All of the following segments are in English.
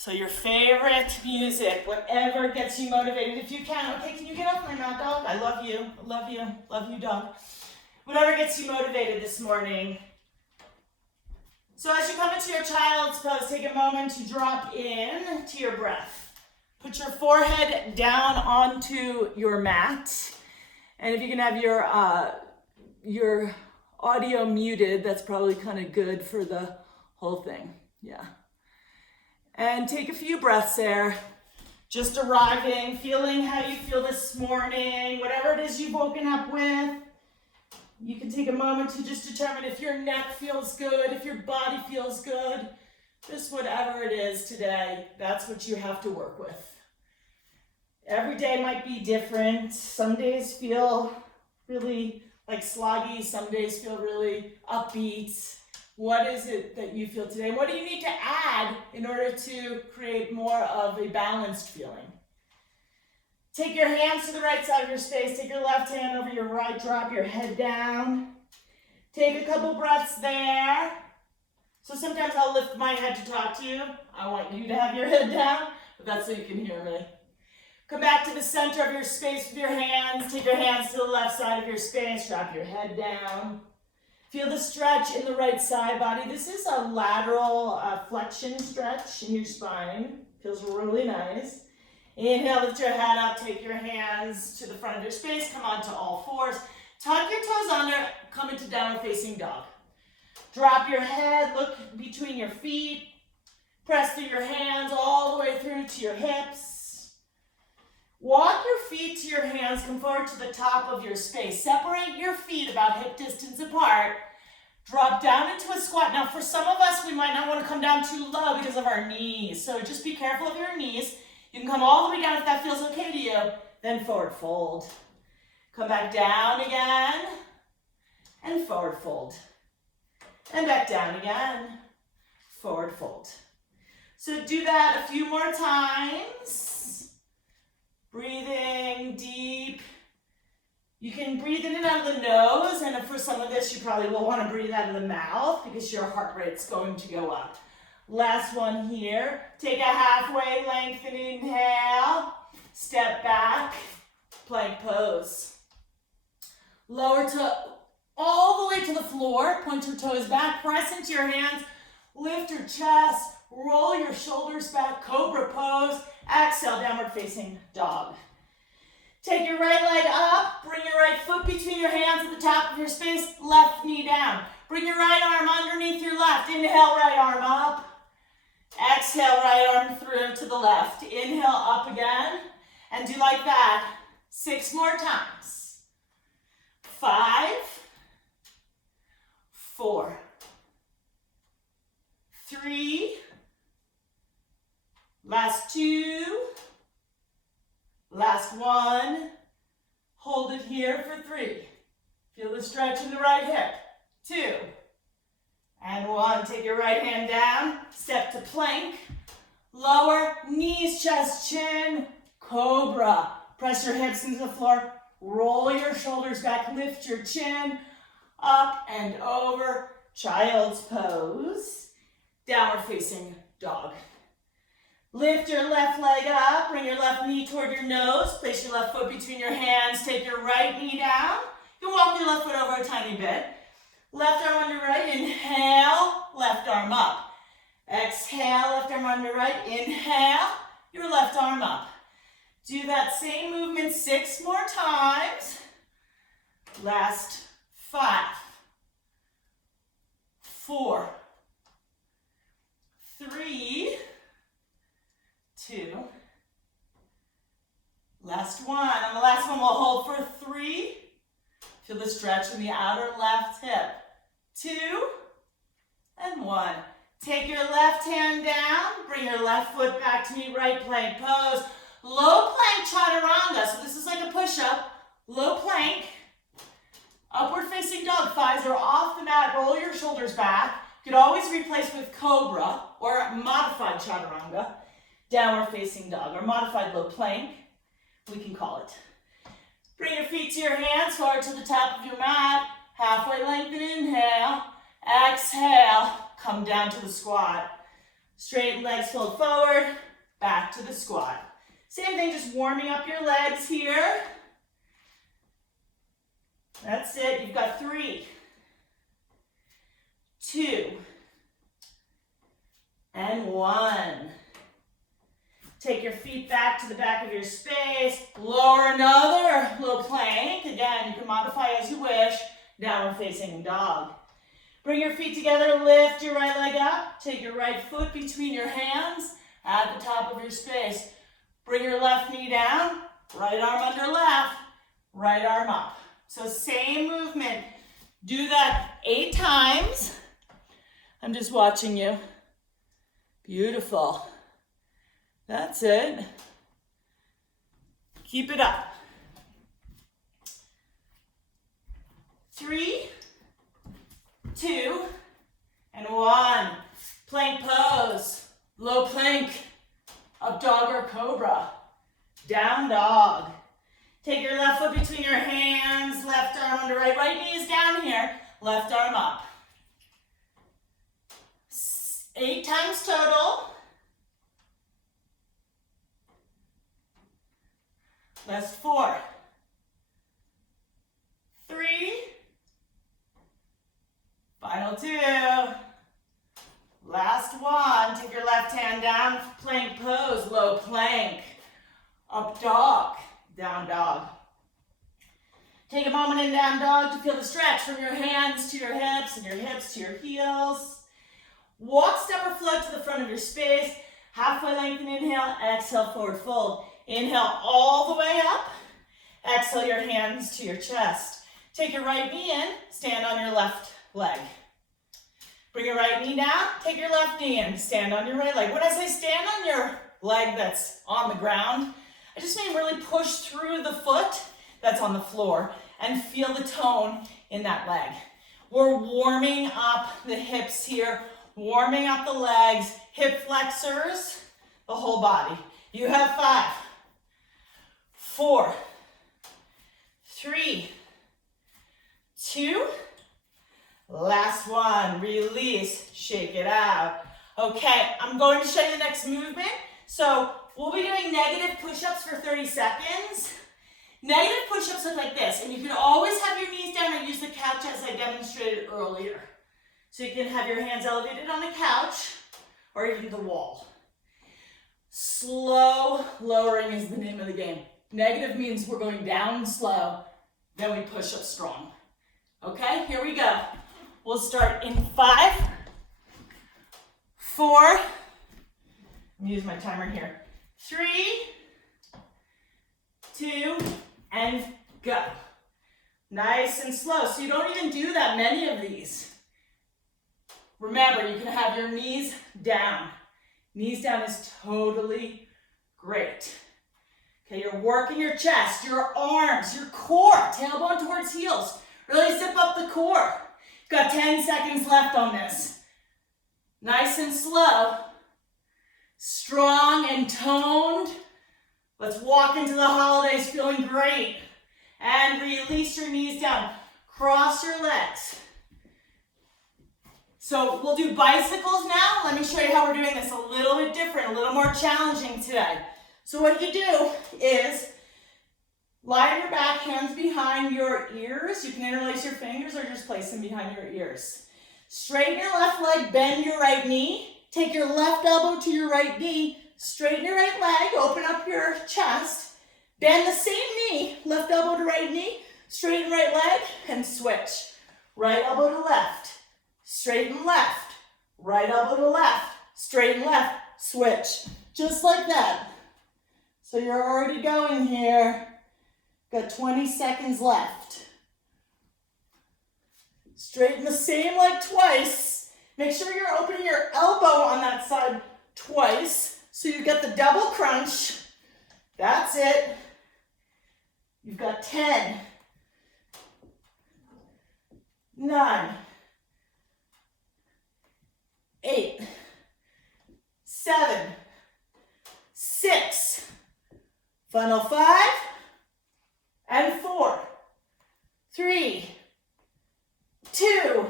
So your favorite music, whatever gets you motivated, if you can. Okay, can you get off my mat, dog? I love you, love you, love you, dog. Whatever gets you motivated this morning. So as you come into your child's pose, take a moment to drop in to your breath. Put your forehead down onto your mat. And if you can have your audio muted, that's probably kind of good for the whole thing. Yeah. And take a few breaths there. Just arriving, feeling how you feel this morning, whatever it is you've woken up with. You can take a moment to just determine if your neck feels good, if your body feels good. Just whatever it is today, that's what you have to work with. Every day might be different. Some days feel really like sloggy. Some days feel really upbeat. What is it that you feel today? What do you need to add in order to create more of a balanced feeling? Take your hands to the right side of your space. Take your left hand over your right. Drop your head down. Take a couple breaths there. So sometimes I'll lift my head to talk to you. I want you to have your head down, but that's so you can hear me. Come back to the center of your space with your hands. Take your hands to the left side of your space. Drop your head down. Feel the stretch in the right side body. This is a lateral flexion stretch in your spine. Feels really nice. Inhale, lift your head up. Take your hands to the front of your space. Come onto all fours. Tuck your toes under. Come into downward facing dog. Drop your head. Look between your feet. Press through your hands all the way through to your hips. Walk your feet to your hands, come forward to the top of your space. Separate your feet about hip distance apart. Drop down into a squat. Now for some of us, we might not want to come down too low because of our knees. So just be careful of your knees. You can come all the way down if that feels okay to you. Then forward fold. Come back down again. And forward fold. And back down again. Forward fold. So do that a few more times. Breathing deep. You can breathe in and out of the nose, and for some of this, you probably will want to breathe out of the mouth because your heart rate's going to go up. Last one here. Take a halfway lengthen inhale. Step back, plank pose. Lower toe all the way to the floor. Point your toes back, press into your hands. Lift your chest, roll your shoulders back, cobra pose. Exhale, downward facing dog. Take your right leg up, bring your right foot between your hands at the top of your space, left knee down. Bring your right arm underneath your left. Inhale, right arm up. Exhale, right arm through to the left. Inhale, up again. And do like that 6 more times. 5, 4, 3, last 2, last 1, hold it here for 3. Feel the stretch in the right hip. 2, and 1. Take your right hand down, step to plank, lower, knees, chest, chin, cobra. Press your hips into the floor, roll your shoulders back, lift your chin, up and over, child's pose, downward facing dog. Lift your left leg up, bring your left knee toward your nose, place your left foot between your hands, take your right knee down. You can walk your left foot over a tiny bit. Left arm on your right, inhale, left arm up. Exhale, left arm on your right, inhale, your left arm up. Do that same movement 6 more times. Last 5, 4, 3, 2, last 1. On the last one, we'll hold for 3. Feel the stretch in the outer left hip. 2, and 1. Take your left hand down, bring your left foot back to meet right plank pose. Low plank chaturanga, so this is like a push-up. Low plank, upward facing dog, thighs are off the mat, roll your shoulders back. You could always replace with cobra or modified chaturanga. Downward facing dog or modified low plank, we can call it. Bring your feet to your hands, forward to the top of your mat. Halfway lengthen, inhale. Exhale, come down to the squat. Straight legs fold forward, back to the squat. Same thing, just warming up your legs here. That's it. You've got 3, 2, and 1. Take your feet back to the back of your space. Lower another low plank. Again, you can modify as you wish. Downward facing dog. Bring your feet together. Lift your right leg up. Take your right foot between your hands at the top of your space. Bring your left knee down. Right arm under left. Right arm up. So same movement. Do that 8 times. I'm just watching you. Beautiful. That's it. Keep it up. 3, 2, and 1. Plank pose. Low plank. Up dog or cobra. Down dog. Take your left foot between your hands. Left arm under right. Right knee is down here. Left arm up. 8 times total. Last 4, 3, final 2, last 1. Take your left hand down, plank pose, low plank, up dog, down dog. Take a moment in down dog to feel the stretch from your hands to your hips and your hips to your heels. Walk, step, or float to the front of your space. Halfway lengthen, inhale, exhale, forward fold. Inhale all the way up. Exhale your hands to your chest. Take your right knee in, stand on your left leg. Bring your right knee down, take your left knee in, stand on your right leg. When I say stand on your leg that's on the ground, I just mean really push through the foot that's on the floor and feel the tone in that leg. We're warming up the hips here, warming up the legs, hip flexors, the whole body. You have 5, 4, 3, 2, last 1, release, shake it out. Okay, I'm going to show you the next movement. So we'll be doing negative push-ups for 30 seconds. Negative push-ups look like this, and you can always have your knees down or use the couch as I demonstrated earlier. So you can have your hands elevated on the couch or even the wall. Slow lowering is the name of the game. Negative means we're going down slow, then we push up strong. Okay, here we go. We'll start in 5, 4, let me use my timer here. 3, 2, and go. Nice and slow. So you don't even do that many of these. Remember, you can have your knees down. Knees down is totally great. Okay, you're working your chest, your arms, your core, tailbone towards heels. Really zip up the core. You've got 10 seconds left on this. Nice and slow. Strong and toned. Let's walk into the holidays feeling great. And release your knees down. Cross your legs. So we'll do bicycles now. Let me show you how we're doing this a little bit different, a little more challenging today. So what you do is lie on your back, hands behind your ears. You can interlace your fingers or just place them behind your ears. Straighten your left leg, bend your right knee. Take your left elbow to your right knee. Straighten your right leg, open up your chest. Bend the same knee, left elbow to right knee. Straighten right leg and switch. Right elbow to left. Straighten left. Right elbow to left. Straighten left. Switch. Just like that. So you're already going here. Got 20 seconds left. Straighten the same leg twice. Make sure you're opening your elbow on that side twice so you get the double crunch. That's it. You've got 10, 9, 8, 7, 6, final 5, and 4, 3, 2,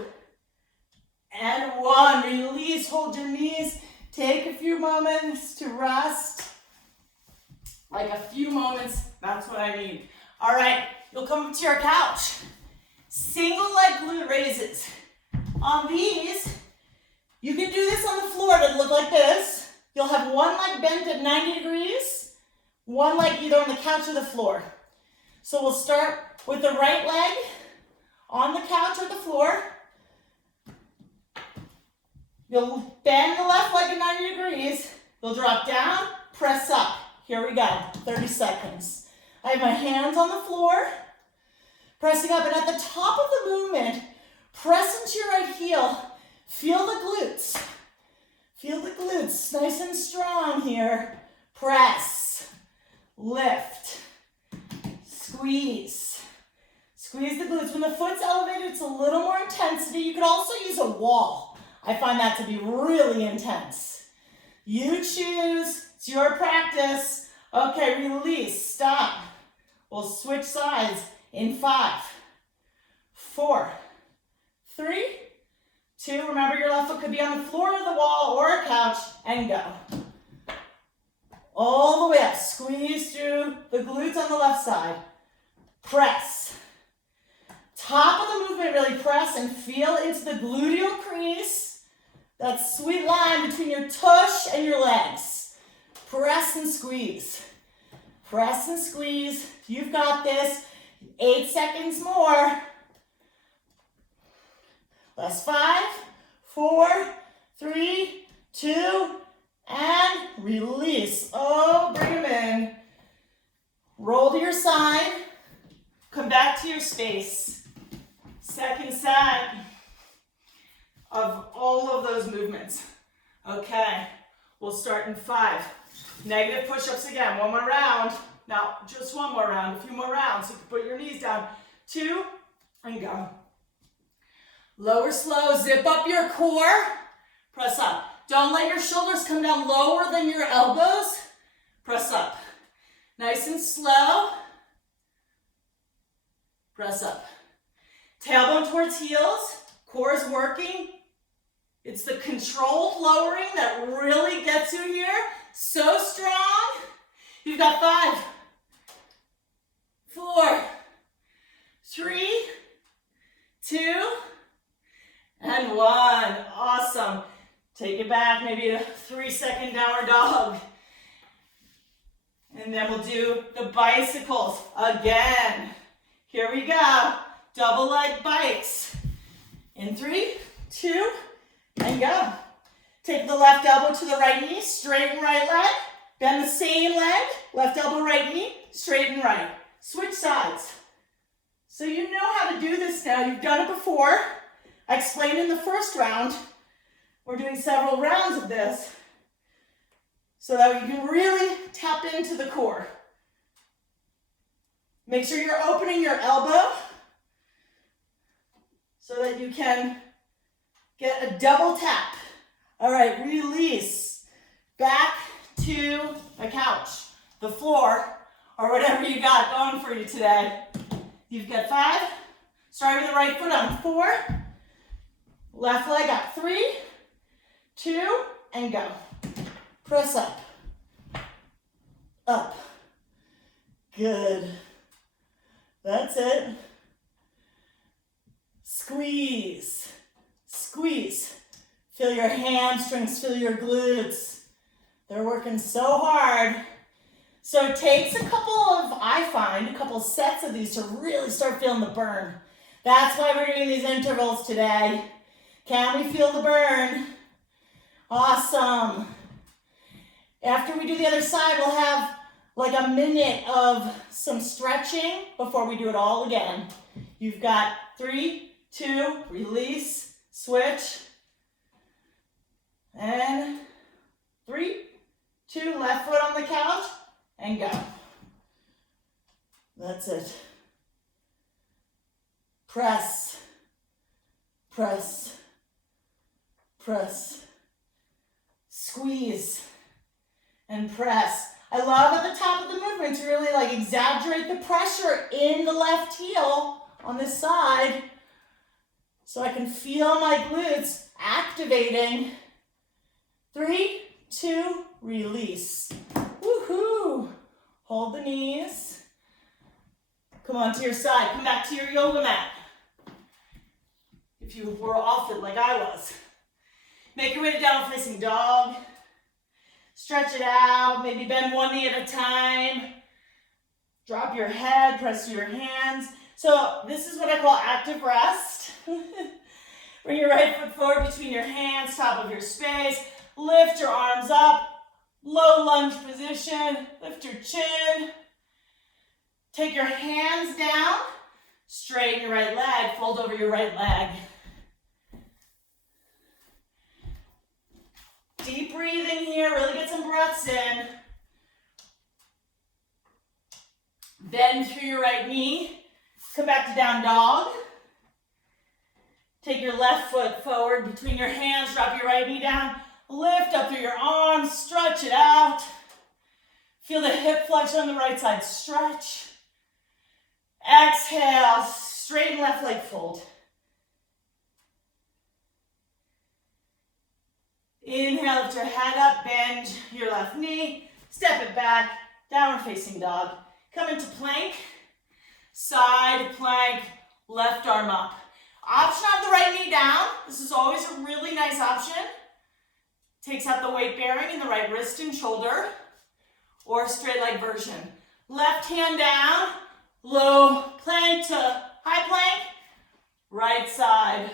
and 1. Release, hold your knees Take a few moments to rest. Like a few moments, that's what I need. All right, you'll come up to your couch. Single leg glute raises. On these, you can do this on the floor to look like this. You'll have one leg bent at 90 degrees, one leg either on the couch or the floor. So we'll start with the right leg on the couch or the floor. You'll bend the left leg at 90 degrees. You'll drop down, press up. Here we go, 30 seconds. I have my hands on the floor, pressing up, and at the top of the movement, press into your right heel. Feel the glutes. Feel the glutes, nice and strong here. Press, lift, squeeze. Squeeze the glutes. When the foot's elevated, it's a little more intensity. You could also use a wall. I find that to be really intense. You choose, it's your practice. Okay, release, stop. We'll switch sides in 5, 4, 3, 2. Remember your left foot could be on the floor or the wall or a couch, and go. All the way up, squeeze through the glutes on the left side. Press. Top of the movement, really press and feel into the gluteal crease. That sweet line between your tush and your legs. Press and squeeze. Press and squeeze. You've got this. 8 seconds more. Last 5, 4, 3, 2, and release. Oh, bring them in. Roll to your side. Come back to your space. Second set of all of those movements. Okay, we'll start in 5. Negative push-ups again. One more round. Now, just one more round. A few more rounds. You can put your knees down. 2, and go. Lower slow. Zip up your core. Press up. Don't let your shoulders come down lower than your elbows. Press up. Nice and slow. Press up. Tailbone towards heels. Core is working. It's the controlled lowering that really gets you here. So strong. You've got 5, 4, 3, 2, and 1. Awesome. Take it back, maybe a 3-second downward dog. And then we'll do the bicycles again. Here we go. Double leg bikes. In 3, 2, and go. Take the left elbow to the right knee, straighten right leg. Bend the same leg, left elbow, right knee, straighten right. Switch sides. So you know how to do this now. You've done it before. I explained in the first round. We're doing several rounds of this so that we can really tap into the core. Make sure you're opening your elbow so that you can get a double tap. All right, release. Back to the couch, the floor, or whatever you got going for you today. You've got 5. Start with the right foot on 4. Left leg up. 3, 2, and go. Press up. Up. Good. That's it. Squeeze. Squeeze. Feel your hamstrings, feel your glutes. They're working so hard. So it takes a couple sets of these to really start feeling the burn. That's why we're doing these intervals today. Can we feel the burn? Awesome. After we do the other side, we'll have like a minute of some stretching before we do it all again. You've got 3, 2, release, switch, and 3, 2, left foot on the couch, and go. That's it. Press, press, press, squeeze, and press. I love at the top of the movement to really like exaggerate the pressure in the left heel on this side so I can feel my glutes activating 3, 2, release. Woohoo! Hold the knees. Come on to your side. Come back to your yoga mat. If you were off it like I was. Make your way to downward facing dog. Stretch it out. Maybe bend one knee at a time. Drop your head, press your hands. So this is what I call active rest. Bring your right foot forward between your hands, top of your space. Lift your arms up. Low lunge position. Lift your chin. Take your hands down. Straighten your right leg. Fold over your right leg. Deep breathing here. Really get some breaths in. Bend through your right knee. Come back to down dog. Take your left foot forward between your hands. Drop your right knee down. Lift up through your arms. Stretch it out. Feel the hip flexion on the right side. Stretch. Exhale. Straighten left leg, fold. Inhale, lift your head up. Bend your left knee. Step it back. Downward facing dog. Come into plank. Side plank. Left arm up. Option of the right knee down. This is always a really nice option. Takes out the weight bearing in the right wrist and shoulder. Or straight leg version. Left hand down. Low plank to high plank. Right side.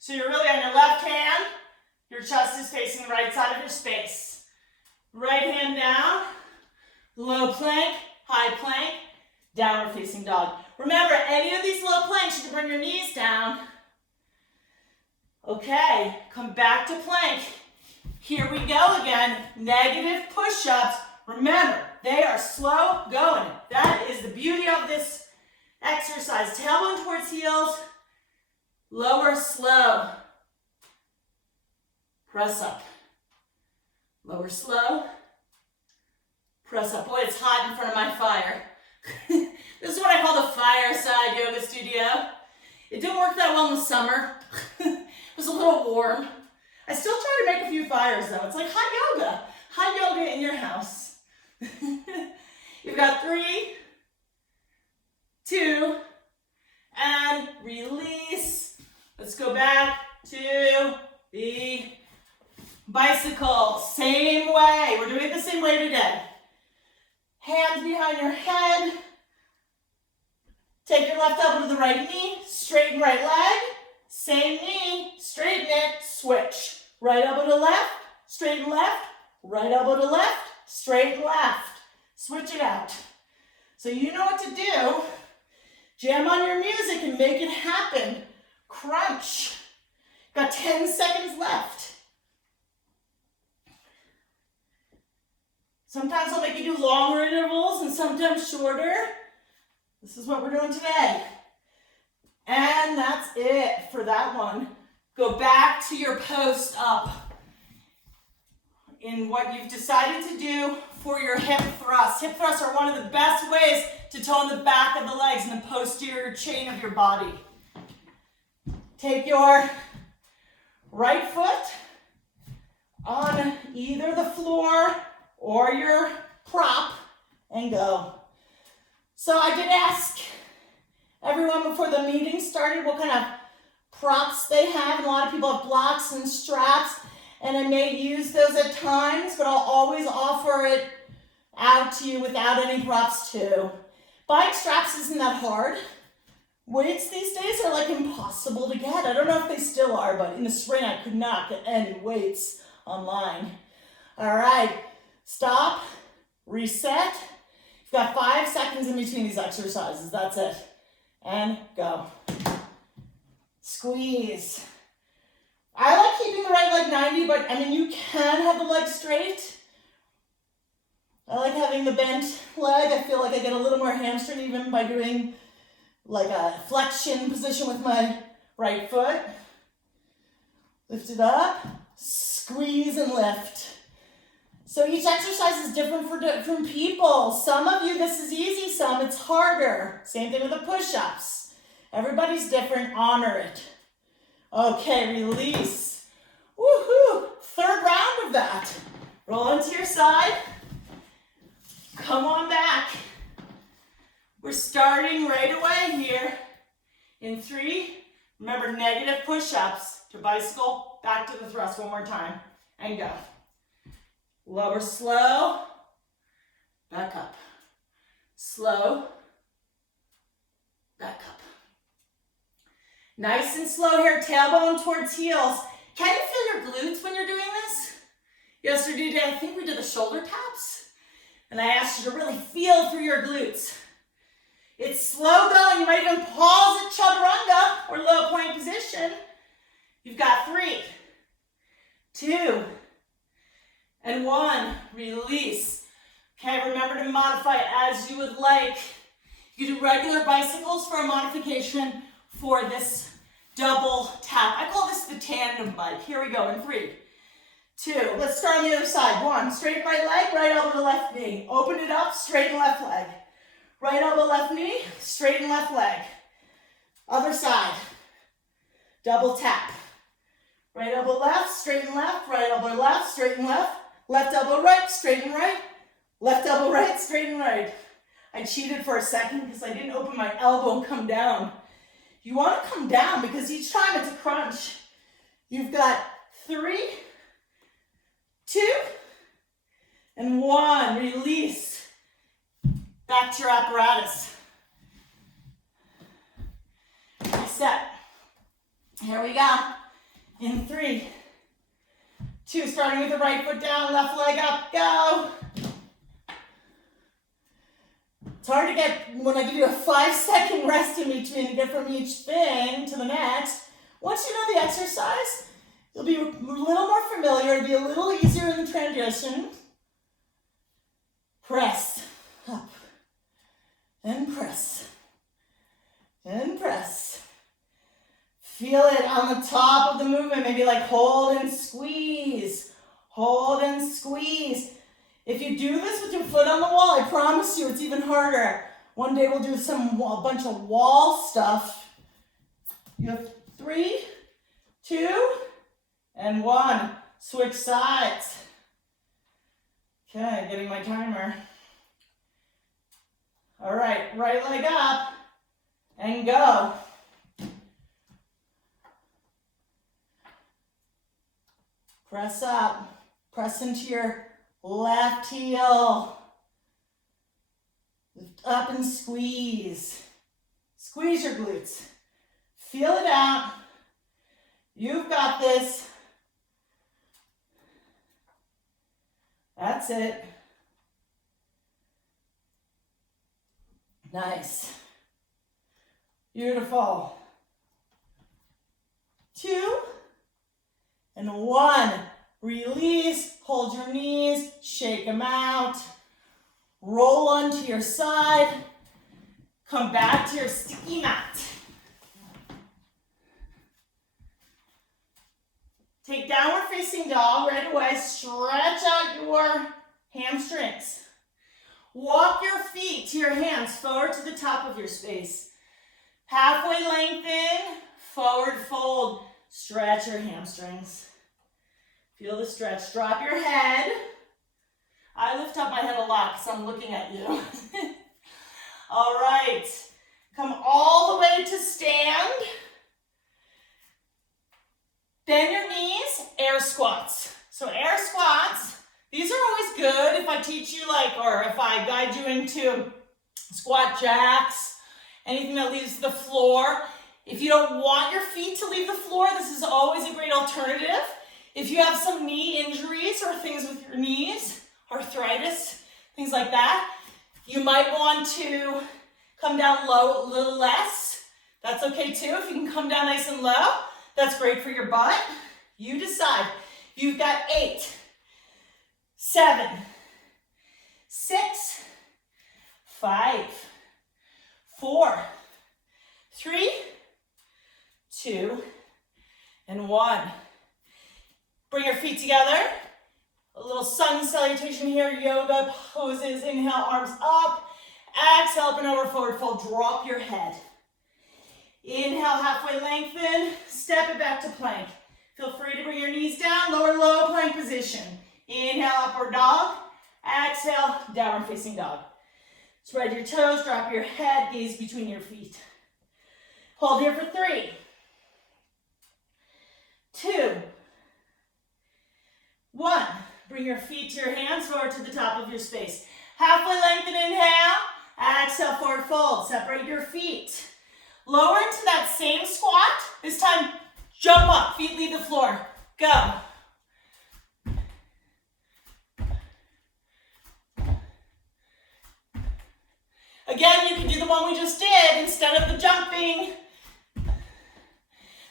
So you're really on your left hand. Your chest is facing the right side of your space. Right hand down. Low plank. High plank. Downward facing dog. Remember, any of these low planks, you can bring your knees down. Okay, come back to plank. Here we go again. Negative push-ups. Remember, they are slow going. That is the beauty of this exercise. Tailbone towards heels. Lower slow. Press up. Lower slow. Press up. Boy, it's hot in front of my fire. This is what I call the fireside yoga studio. It didn't work that well in the summer. It was a little warm. I still try to make a few fires though. It's like hot yoga. Hot yoga in your house. You've got 3, 2, and release. Let's go back to the bicycle. Same way. We're doing it the same way today. Hands behind your head. Take your left elbow to the right knee. Straighten right leg. Same knee. Straighten it. Switch. Right elbow to left. Straighten left. Right elbow to left. Straighten left. Switch it out. So you know what to do. Jam on your music and make it happen. Crunch. Got 10 seconds left. Sometimes I'll make you do longer intervals and sometimes shorter. This is what we're doing today. And that's it for that one. Go back to your post up in what you've decided to do for your hip thrusts. Hip thrusts are one of the best ways to tone the back of the legs and the posterior chain of your body. Take your right foot on either the floor or your prop and go. So I did ask everyone before the meeting started what kind of props they have. And a lot of people have blocks and straps, and I may use those at times, but I'll always offer it out to you without any props too. Buying straps isn't that hard. Weights these days are like impossible to get. I don't know if they still are, but in the spring I could not get any weights online. All right, stop, reset. You've got 5 seconds in between these exercises, that's it. And go. Squeeze. I like keeping the right leg 90, but I mean, you can have the leg straight. I like having the bent leg. I feel like I get a little more hamstring even by doing like a flexion position with my right foot. Lift it up, squeeze and lift. So each exercise is different for different people. Some of you, this is easy, some it's harder. Same thing with the push-ups. Everybody's different, honor it. Okay, release. Woohoo! Third round of that. Roll into your side. Come on back. We're starting right away here. In 3, remember negative push-ups to bicycle, back to the thrust one more time, and go. Lower slow, back up. Slow, back up. Nice and slow here, tailbone towards heels. Can you feel your glutes when you're doing this? Yesterday, I think we did the shoulder taps, and I asked you to really feel through your glutes. It's slow going. You might even pause at chaturanga or low point position. You've got 3, 2, and 1. Release. Okay, remember to modify it as you would like. You do regular bicycles for a modification for this double tap. I call this the tandem bike. Here we go in 3, 2. Let's start on the other side. 1, straighten right leg, right elbow to left knee. Open it up, straighten left leg. Right elbow, left knee, straighten left leg. Other side. Double tap. Right elbow left, straighten left. Right elbow left, straighten left. Left elbow right, straighten right. Left elbow right, straighten right. I cheated for a second because I didn't open my elbow and come down. You want to come down because each time it's a crunch. You've got 3, 2, and 1. Release. Back to your apparatus. Reset. Here we go. In 3, 2, starting with the right foot down, left leg up, go. It's hard to get, when I give you a 5-second rest in between to get from each thing to the next. Once you know the exercise, you'll be a little more familiar, it'll be a little easier in the transition. Press, up. And press, and press. Feel it on the top of the movement, maybe like hold and squeeze, hold and squeeze. If you do this with your foot on the wall, I promise you it's even harder. One day we'll do a bunch of wall stuff. You have 3, 2, and 1. Switch sides. Okay, getting my timer. All right, right leg up and go. Press up, press into your left heel. Lift up and squeeze. Squeeze your glutes. Feel it out. You've got this. That's it. Nice. Beautiful. 2 and 1. Release. Hold your knees. Shake them out. Roll onto your side. Come back to your sticky mat. Take downward facing dog right away. Stretch out your hamstrings. Walk your feet to your hands, forward to the top of your space. Halfway lengthen, forward fold. Stretch your hamstrings. Feel the stretch. Drop your head. I lift up my head a lot because I'm looking at you. All right. Come all the way to stand. Bend your knees, air squats. So air squats. These are always good if I teach you or if I guide you into squat jacks, anything that leaves the floor. If you don't want your feet to leave the floor, this is always a great alternative. If you have some knee injuries or things with your knees, arthritis, things like that, you might want to come down low a little less. That's okay too. If you can come down nice and low, that's great for your butt. You decide. You've got 8, 7, 6, 5, 4, 3, 2, and 1. Bring your feet together. A little sun salutation here, yoga poses. Inhale, arms up. Exhale, up and over, forward fold. Drop your head. Inhale, halfway lengthen. Step it back to plank. Feel free to bring your knees down, lower low plank position. Inhale, upward dog. Exhale, downward facing dog. Spread your toes, drop your head, gaze between your feet. Hold here for 3, 2, 1. Bring your feet to your hands, forward to the top of your space. Halfway lengthen, inhale. Exhale, forward fold. Separate your feet. Lower into that same squat. This time, jump up. Feet leave the floor. Go. Again, you can do the one we just did instead of the jumping.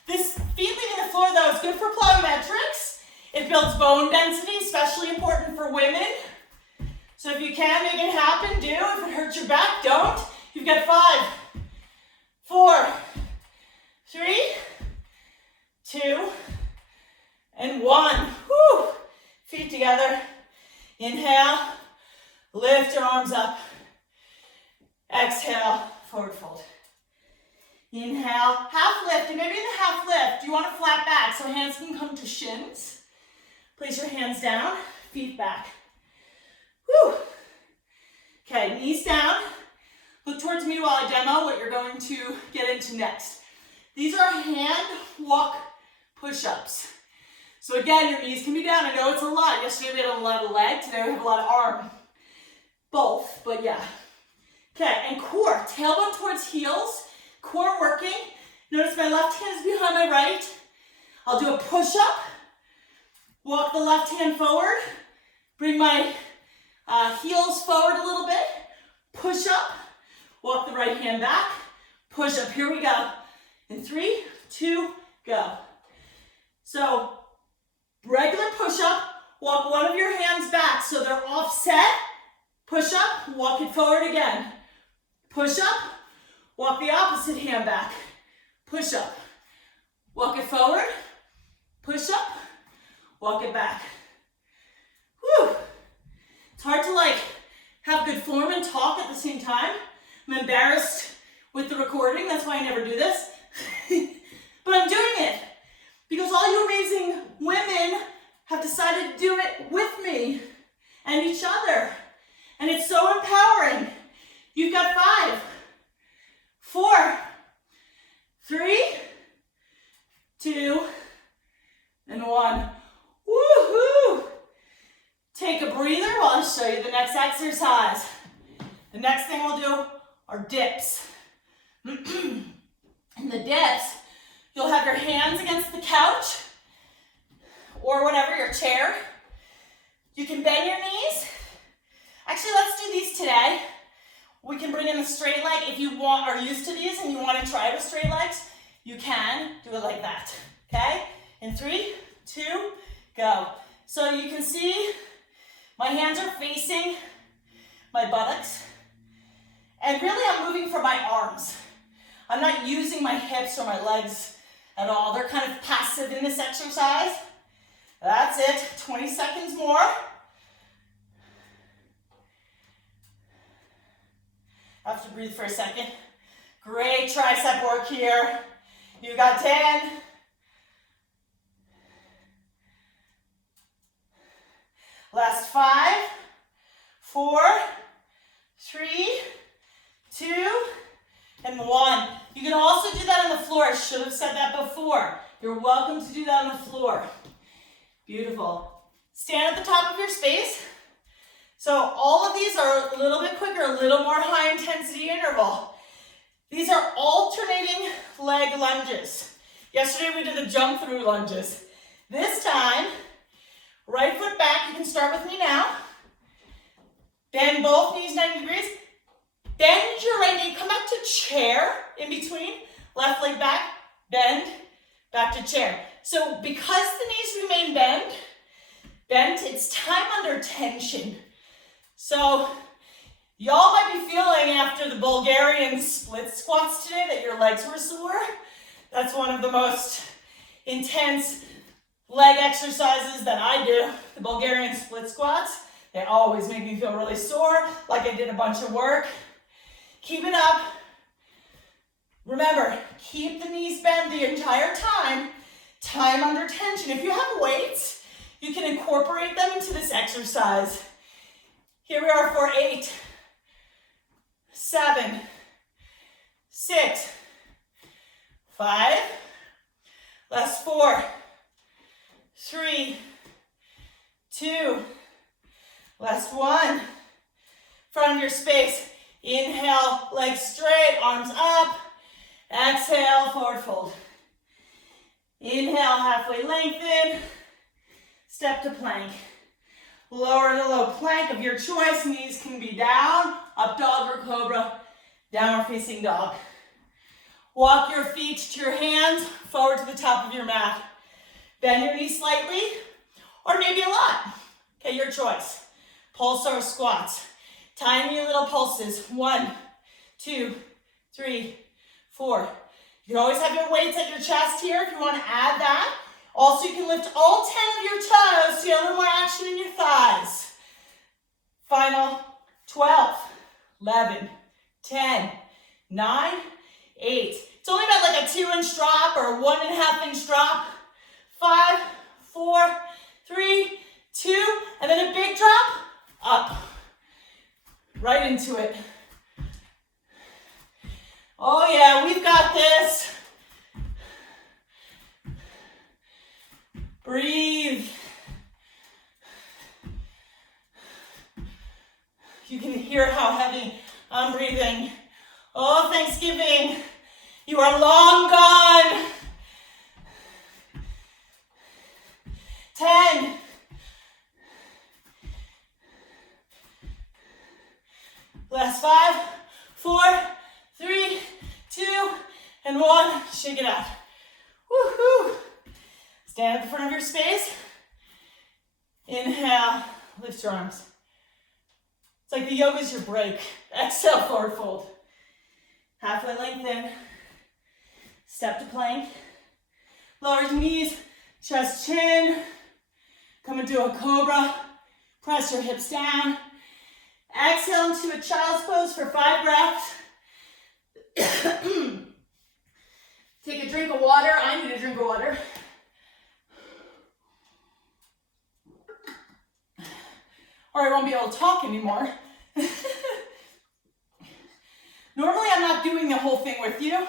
This feet leaving the floor, though, is good for plyometrics. It builds bone density, especially important for women. So if you can make it happen, do. If it hurts your back, don't. You've got 5, 4, 3, 2, and 1. Woo! Feet together. Inhale. Lift your arms up. Exhale, forward fold. Inhale, half lift, and maybe in the half lift, you want a flat back so hands can come to shins. Place your hands down, feet back. Woo! Okay, knees down. Look towards me while I demo what you're going to get into next. These are hand walk push-ups. So again, your knees can be down. I know it's a lot. Yesterday we had a lot of leg. Today we have a lot of arm. Both, but yeah. Okay, and core, tailbone towards heels, core working. Notice my left hand is behind my right. I'll do a push-up, walk the left hand forward, bring my heels forward a little bit, push up, walk the right hand back, push up. Here we go. In 3, 2, go. So, regular push-up, walk one of your hands back so they're offset, push up, walk it forward again. Push up, walk the opposite hand back. Push up, walk it forward, push up, walk it back. Whew. It's hard to have good form and talk at the same time. I'm embarrassed with the recording, that's why I never do this. But I'm doing it because all you amazing women have decided to do it with me and each other. And it's so empowering. You've got 5, 4, 3, 2, and 1. Woohoo! Take a breather while I show you the next exercise. The next thing we'll do are dips. In the dips, you'll have your hands against the couch or whatever, your chair. You can bend your knees. Actually, let's do these today. We can bring in the straight leg. If you are used to these and you want to try with straight legs, you can do it like that, okay? In 3, 2, go. So you can see my hands are facing my buttocks. And really I'm moving for my arms. I'm not using my hips or my legs at all. They're kind of passive in this exercise. That's it, 20 seconds more. I have to breathe for a second. Great tricep work here. You got 10. Last 5, 4, 3, 2, and 1. You can also do that on the floor. I should have said that before. You're welcome to do that on the floor. Beautiful. Stand at the top of your space. So all of these are a little bit quicker, a little more high intensity interval. These are alternating leg lunges. Yesterday we did the jump through lunges. This time, right foot back. You can start with me now. Bend both knees 90 degrees. Bend your right knee. Come back to chair in between. Left leg back. Bend. Back to chair. So because the knees remain bent, it's time under tension. So y'all might be feeling after the Bulgarian split squats today that your legs were sore. That's one of the most intense leg exercises that I do. The Bulgarian split squats, they always make me feel really sore, like I did a bunch of work. Keep it up. Remember, keep the knees bent the entire time. time under tension. If you have weights, you can incorporate them into this exercise. Here we are for 8, 7, 6, 5, last 4, 3, 2, last 1. Front of your space. Inhale, legs straight, arms up. Exhale, forward fold. Inhale, halfway lengthen. Step to plank. Lower to low plank of your choice. Knees can be down, up dog or cobra, downward facing dog. Walk your feet to your hands, forward to the top of your mat. Bend your knees slightly, or maybe a lot. Okay, your choice. Pulsar squats. Tiny little pulses. 1, 2, 3, 4. You can always have your weights at your chest here if you want to add that. Also, you can lift all 10 of your toes to get a little more action in your thighs. Final 12, 11, 10, 9, 8. It's only about like a 2-inch drop or a 1.5-inch drop. 5, 4, 3, 2, and then a big drop, up. Right into it. Oh yeah, we've got this. Breathe. You can hear how heavy I'm breathing. Oh, Thanksgiving, you are long gone. 10. Last 5, 4, 3, 2, and 1. Shake it out. Woohoo! Stand at the front of your space. Inhale, lift your arms. It's like the yoga's your break. Exhale, forward fold. Halfway lengthen. Step to plank. Lower your knees, chest, chin. Come into a cobra. Press your hips down. Exhale into a child's pose for 5 breaths. Take a drink of water. I need a drink of water. Or I won't be able to talk anymore. Normally I'm not doing the whole thing with you.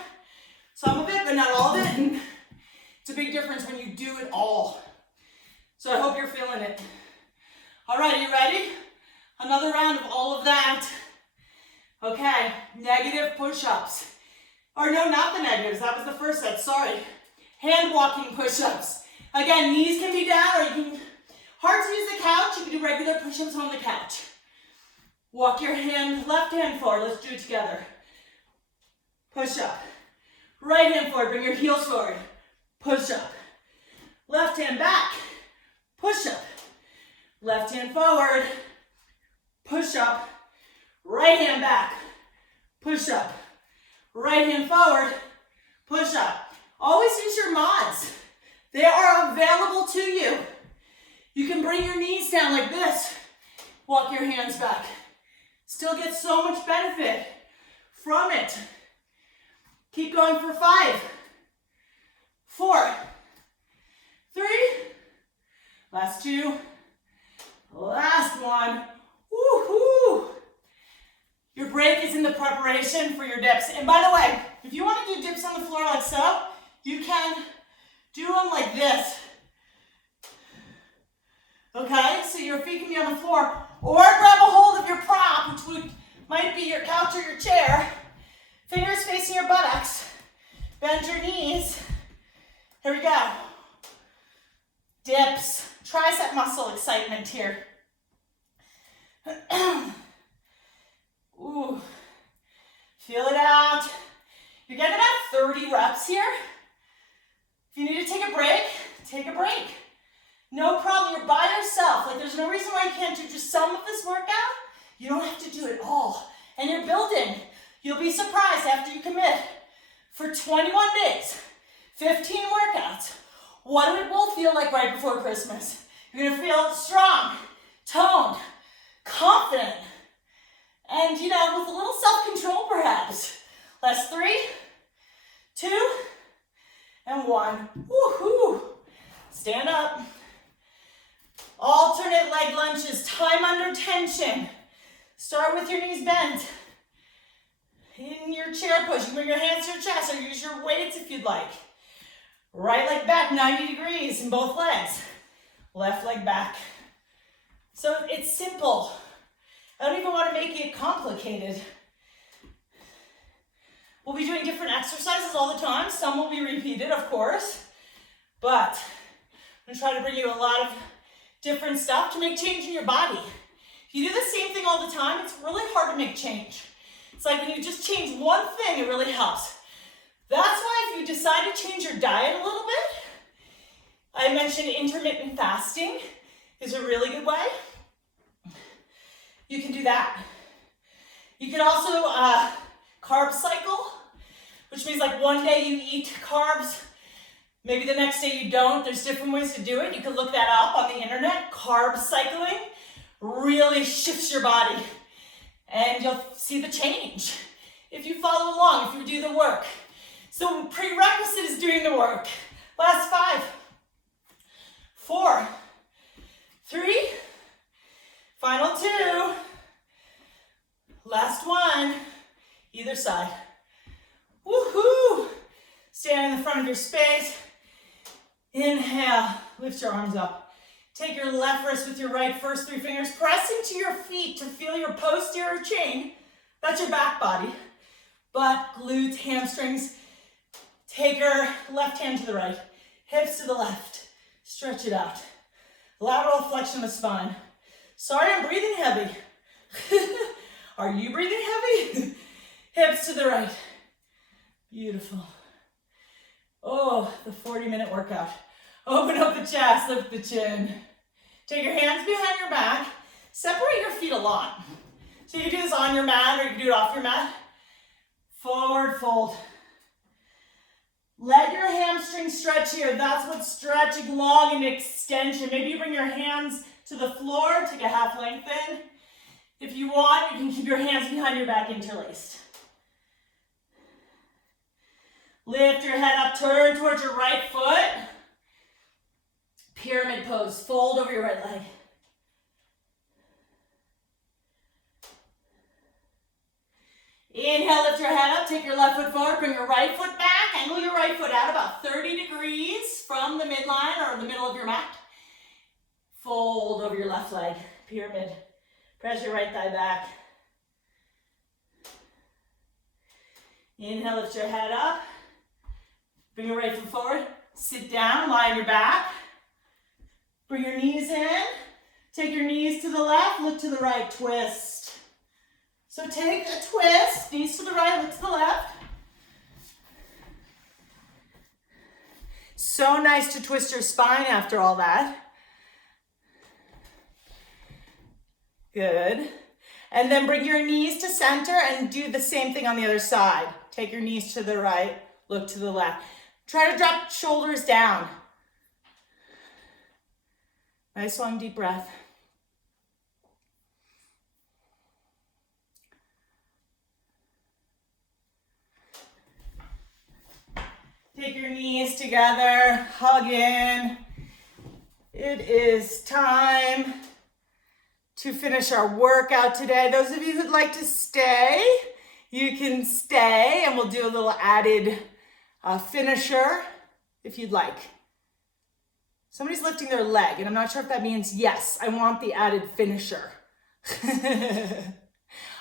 Some of it, but not all of it. And it's a big difference when you do it all. So I hope you're feeling it. All right, are you ready? Another round of all of that. Okay, negative push-ups. Or no, not the negatives. That was the first set, sorry. Hand walking push-ups. Again, knees can be down, or you can, hard to use the couch, you can do regular push-ups on the couch. Walk your left hand forward. Let's do it together. Push up. Right hand forward, bring your heels forward. Push up. Left hand back. Push up. Left hand forward. Push up. Right hand back. Push up. Right hand forward. Push up. Always use your mods. They are available to you. You can bring your knees down like this. Walk your hands back. Still get so much benefit from it. Keep going for 5, 4, 3, last 2, last 1. Woohoo! Your break is in the preparation for your dips. And by the way, if you want to do dips on the floor like so, you can do them like this. Okay, so your feet can be on the floor, or grab a hold of your prop, which might be your couch or your chair. Fingers facing your buttocks. Bend your knees. Here we go. Dips. Tricep muscle excitement here. Ooh. Feel it out. You're getting about 30 reps here. If you need to take a break, take a break. No problem, you're by yourself. Like there's no reason why you can't do just some of this workout. You don't have to do it all. And you're building. You'll be surprised after you commit for 21 days, 15 workouts, what it will feel like right before Christmas. You're gonna feel strong, toned, confident, and with a little self-control perhaps. Last 3, 2, and 1. Woohoo! time under tension. Start with your knees bent. In your chair pose, you can bring your hands to your chest or use your weights if you'd like. Right leg back 90 degrees in both legs. Left leg back. So it's simple. I don't even want to make it complicated. We'll be doing different exercises all the time. Some will be repeated, of course. But I'm going to try to bring you a lot of different stuff to make change in your body. If you do the same thing all the time, it's really hard to make change. It's like when you just change one thing, it really helps. That's why if you decide to change your diet a little bit, I mentioned intermittent fasting is a really good way. You can do that. You can also carb cycle, which means like one day you eat carbs, maybe the next day you don't. There's different ways to do it. You can look that up on the internet. Carb cycling really shifts your body and you'll see the change if you follow along, if you do the work. So prerequisite is doing the work. Last 5, 4, 3, final 2, last 1, either side. Woohoo! Stand in the front of your space. Inhale, lift your arms up. Take your left wrist with your right first 3 fingers. Press into your feet to feel your posterior chain. That's your back body. Butt, glutes, hamstrings. Take your left hand to the right. Hips to the left. Stretch it out. Lateral flexion of the spine. Sorry, I'm breathing heavy. Are you breathing heavy? Hips to the right. Beautiful. Oh, the 40-minute workout. Open up the chest, lift the chin. Take your hands behind your back. Separate your feet a lot. So you can do this on your mat or you can do it off your mat. Forward fold. Let your hamstrings stretch here. That's what's stretching, long and extension. Maybe you bring your hands to the floor, take a half lengthen. If you want, you can keep your hands behind your back interlaced. Lift your head up, turn towards your right foot. Pyramid pose, fold over your right leg. Inhale, lift your head up, take your left foot forward, bring your right foot back, angle your right foot out about 30 degrees from the midline or the middle of your mat. Fold over your left leg, pyramid. Press your right thigh back. Inhale, lift your head up. Bring your right foot forward. Sit down, lie on your back. Bring your knees in. Take your knees to the left, look to the right, twist. So take a twist, knees to the right, look to the left. So nice to twist your spine after all that. Good. And then bring your knees to center and do the same thing on the other side. Take your knees to the right, look to the left. Try to drop shoulders down. Nice long deep breath. Take your knees together, hug in. It is time to finish our workout today. Those of you who'd like to stay, you can stay and we'll do a little added finisher if you'd like. Somebody's lifting their leg and I'm not sure if that means yes, I want the added finisher.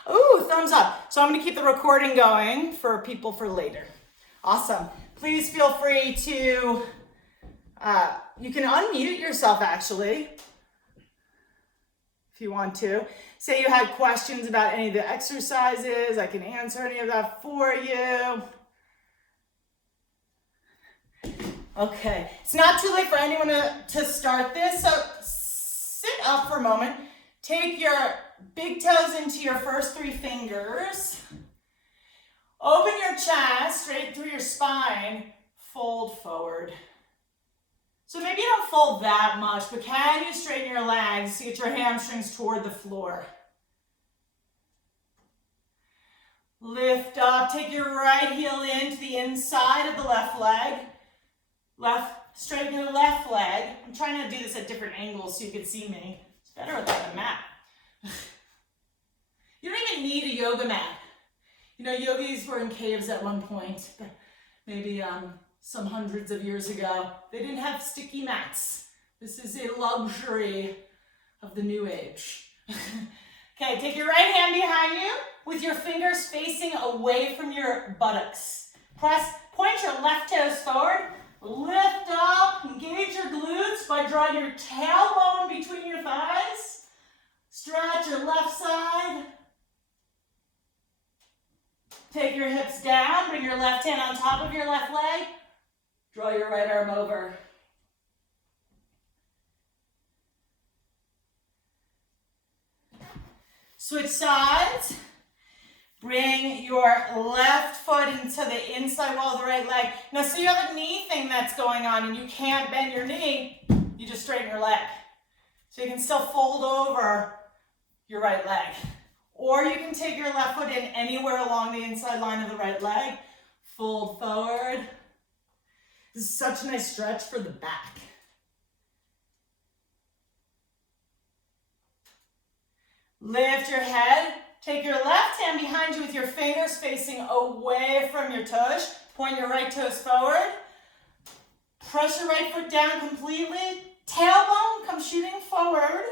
Ooh, thumbs up. So I'm gonna keep the recording going for people for later. Awesome. Please feel free to, you can unmute yourself actually, if you want to. Say you had questions about any of the exercises, I can answer any of that for you. Okay, it's not too late for anyone to start this, so sit up for a moment. Take your big toes into your first 3 fingers. Open your chest straight through your spine, fold forward. So maybe you don't fold that much, but can you straighten your legs to get your hamstrings toward the floor? Lift up, take your right heel into the inside of the left leg. Straighten your left leg. I'm trying to do this at different angles so you can see me. Better without a mat. You don't even need a yoga mat. You know, yogis were in caves at one point, maybe some hundreds of years ago. They didn't have sticky mats. This is a luxury of the new age. Okay, take your right hand behind you with your fingers facing away from your buttocks. Point your left toes forward, lift up, engage your glutes by drawing your tailbone between your thighs. Stretch your left side. Take your hips down, bring your left hand on top of your left leg. Draw your right arm over. Switch sides. Bring your left foot into the inside wall of the right leg. Now, so you have a knee thing that's going on and you can't bend your knee, you just straighten your leg. So you can still fold over your right leg. Or you can take your left foot in anywhere along the inside line of the right leg. Fold forward. This is such a nice stretch for the back. Lift your head. Take your left hand behind you with your fingers facing away from your toes. Point your right toes forward. Press your right foot down completely. Tailbone comes shooting forward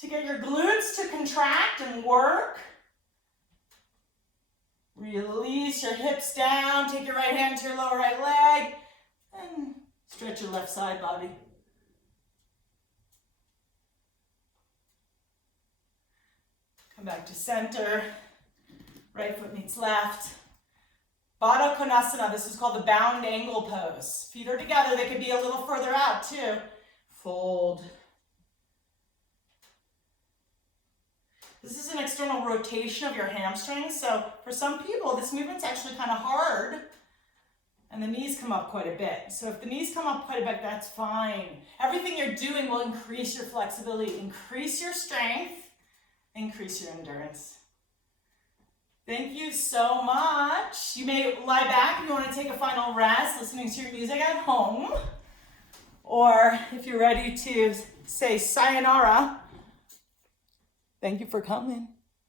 to get your glutes to contract and work. Release your hips down. Take your right hand to your lower right leg. And stretch your left side body. Come back to center. Right foot meets left. Baddha Konasana. This is called the bound angle pose. Feet are together. They could be a little further out too. Fold. This is an external rotation of your hamstrings. So for some people, this movement's actually kind of hard. And the knees come up quite a bit. So if the knees come up quite a bit, that's fine. Everything you're doing will increase your flexibility, increase your strength, increase your endurance. Thank you so much. You may lie back if you want to take a final rest, listening to your music at home. Or if you're ready to say sayonara, thank you for coming.